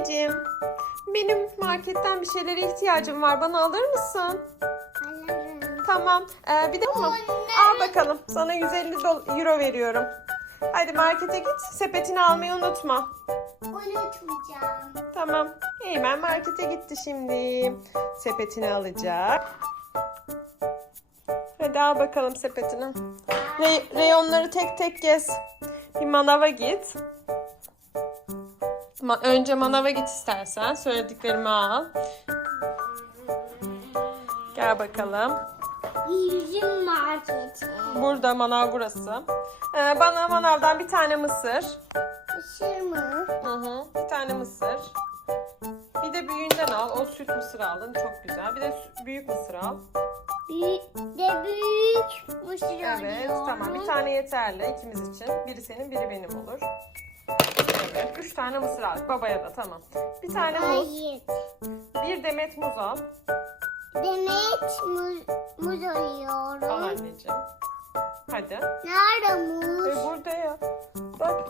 Anneciğim, benim marketten bir şeylere ihtiyacım var. Bana alır mısın? Alırım. Tamam. Ee, bir de tamam. Al bakalım. Sana 150 dol- euro veriyorum. Hadi markete git. Sepetini almayı unutma. Unutmayacağım. Tamam. Eymen markete gitti şimdi. Sepetini alacak. Hadi al bakalım sepetini. Re- reyonları tek tek gez. Bir manava git. Ma- önce manava git istersen. Söylediklerimi al. Gel bakalım. Yüzüm marketi. Burada manav burası. Ee, bana manavdan bir tane mısır. Isır mı? Hı hı. Bir tane mısır. Bir de büyüğünden al. O süt mısır aldın. Çok güzel. Bir de sü- büyük mısır al. Büyük de büyük mısır Evet. alıyorum. Tamam. Bir tane yeterli ikimiz için. Biri senin, biri benim olur. Evet. Üç tane mısır aldık. Babaya da tamam. Bir tane muz. Hayır. Bir demet muz al. Demet muz, muz Al alıyorum. anneciğim. Hadi. Nerede muz? E, burada ya. Bak.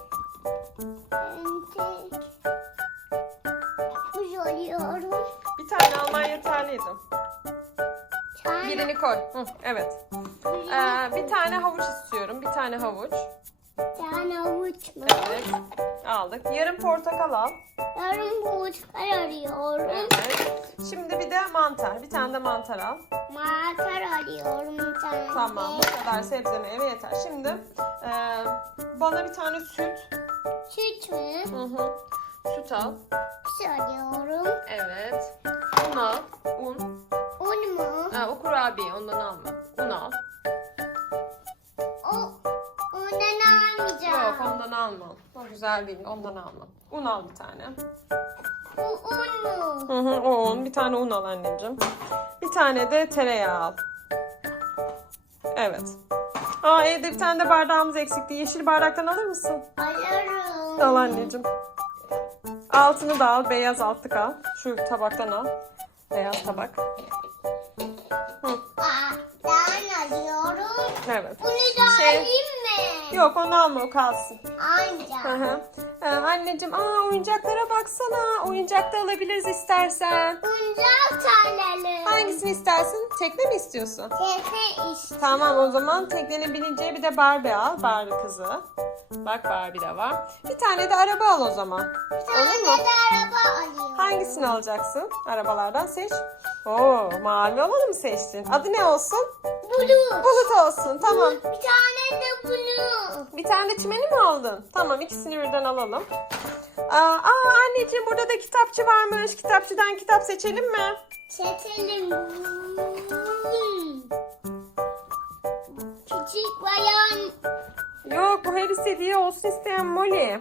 Muz alıyorum. Bir tane alman yeterliydi. Tane, Birini koy. Hı, evet. Ee, bir tane havuç istiyorum. Bir tane havuç. tane havuç mu? Evet. Aldık. Yarım portakal al. Yarım portakal arıyorum. Evet. Şimdi bir de mantar. Bir tane de mantar al. Mantar arıyorum bir tane. Tamam. Bu kadar sebze meyve yeter. Şimdi e, bana bir tane süt. Süt mü? Hı hı. Süt al. Süt arıyorum. Evet. Un al. Un. Un mu? Ha, o kurabiye. Ondan alma. Un al. O, ondan almayacağım. Yok ondan alma. O güzel değil. Ondan alma. Un al bir tane. Bu un mu? Hı hı, o un. Bir tane un al anneciğim. Bir tane de tereyağı al. Evet. Aa evde bir tane de bardağımız eksikti. Yeşil bardaktan alır mısın? Alırım. Al anneciğim. Altını da al. Beyaz altlık al. Şu tabaktan al. Beyaz tabak. Hı, Aa, ben alıyorum. evet. Bunu da Şey- alayım mı? Yok onu alma o kalsın. Hı Ancak. hı. Ee, anneciğim aa oyuncaklara baksana. Oyuncak da alabiliriz istersen. Oyuncak taneleri. Hangisini istersin? Tekne mi istiyorsun? Tepe işte. Tamam o zaman teknenin bineceği bir de Barbie al. Barbie kızı. Bak Barbie de var. Bir tane de araba al o zaman. Bir tane Olur mu? de araba alıyorum. Hangisini alacaksın? Arabalardan seç. Oo, mavi olanı mı seçtin? Adı ne olsun? Blue. Bulut olsun. Tamam. Bir tane de blue. Bir tane de çimeni mi aldın? Tamam ikisini birden alalım. Aa, aa anneciğim burada da kitapçı varmış. Kitapçıdan kitap seçelim mi? Çetelim. Küçük bayan. Yok bu her istediği olsun isteyen Molly.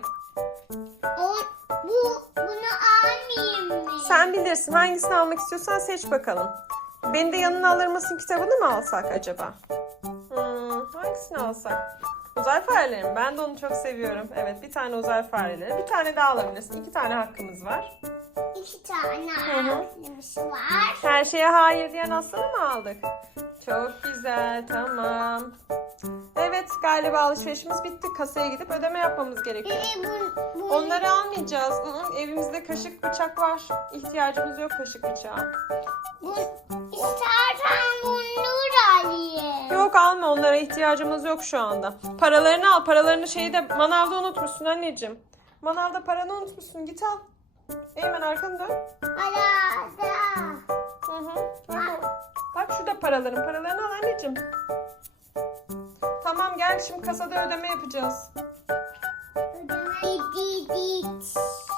O, bu, bunu almayayım mı? Sen bilirsin hangisini almak istiyorsan seç bakalım. Beni de yanına alır mısın kitabını mı alsak acaba? Hmm, hangisini alsak? Uzay fareleri mi? Ben de onu çok seviyorum. Evet bir tane uzay fareleri. Bir tane daha alabilirsin. İki tane hakkımız var. İki tane hı. ağzımız var. Her şeye hayır diyen aslanı mı aldık? Çok güzel tamam. Evet galiba alışverişimiz bitti. Kasaya gidip ödeme yapmamız gerekiyor. Ee, bu, bu, Onları almayacağız. Hı Evimizde kaşık bıçak var. İhtiyacımız yok kaşık bıçağa. bu, istersen bunu. Yok alma onlara ihtiyacımız yok şu anda. Paralarını al. Paralarını şeyde manavda unutmuşsun anneciğim. Manavda paranı unutmuşsun. Git al. Eymen arkanı dön. Arada. Hı hı. Bak, şurada paraların. Paralarını al anneciğim. Tamam gel şimdi kasada ödeme yapacağız.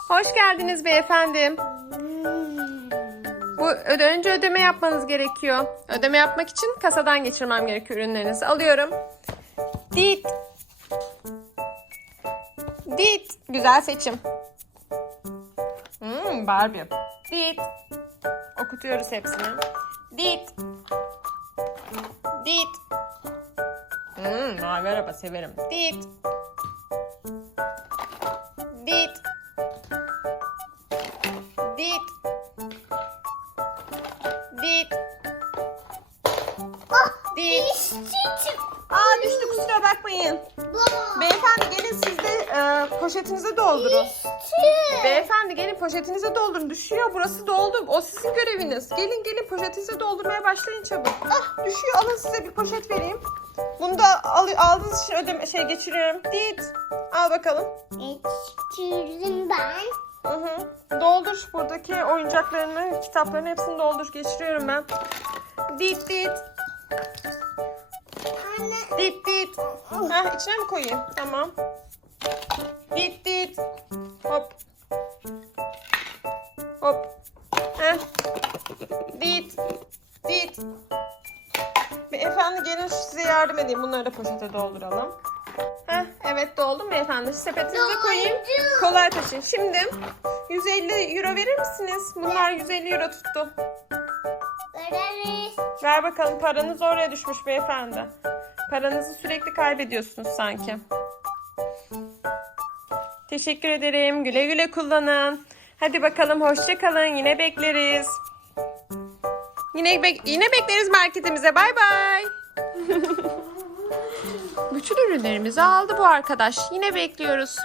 Hoş geldiniz beyefendi. Önce ödeme yapmanız gerekiyor. Ödeme yapmak için kasadan geçirmem gerekiyor ürünlerinizi. Alıyorum. Dit. Dit. Güzel seçim. Hmm, Barbie. Dit. Okutuyoruz hepsini. Dit. Dit. Hmm, mavi araba severim. Dit. Çıktı. Aa düştü kusura bakmayın. Beyefendi gelin siz de e, poşetinize doldurun. Beyefendi gelin poşetinize doldurun. Düşüyor burası doldu. O sizin göreviniz. Gelin gelin poşetinize doldurmaya başlayın çabuk. Ah düşüyor alın size bir poşet vereyim. Bunu da al, aldığınız için ödeme şey geçiriyorum. Dit. Al bakalım. Geçirdim ben. Hı hı. Doldur buradaki oyuncaklarını, kitaplarını hepsini doldur. Geçiriyorum ben. Dit dit. Anne. Dit dit. Heh, içine mi koyayım? Tamam. Dit dit. Hop. Hop. Heh. Dit. Dit. Beyefendi gelin size yardım edeyim. Bunları da poşete dolduralım. Heh, evet doldu beyefendi? Sepetinize koyayım. Kolay taşıyın. Şimdi 150 euro verir misiniz? Bunlar 150 euro tuttu. Ver bakalım paranız oraya düşmüş beyefendi. Paranızı sürekli kaybediyorsunuz sanki. Teşekkür ederim. Güle güle kullanın. Hadi bakalım hoşça kalın. Yine bekleriz. Yine bek- yine bekleriz marketimize. Bay bay. Bütün ürünlerimizi aldı bu arkadaş. Yine bekliyoruz.